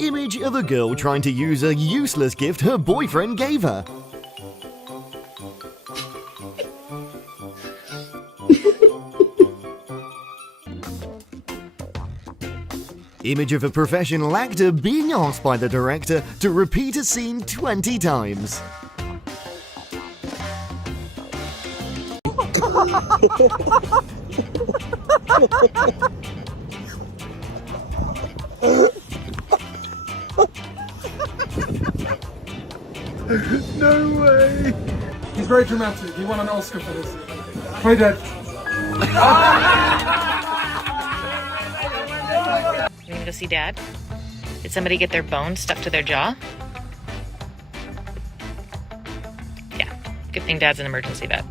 Image of a girl trying to use a useless gift her boyfriend gave her. Image of a professional actor being asked by the director to repeat a scene 20 times. No way! He's very dramatic. He won an Oscar for this. Play dead. You want to go see Dad? Did somebody get their bone stuck to their jaw? Yeah. Good thing Dad's an emergency vet.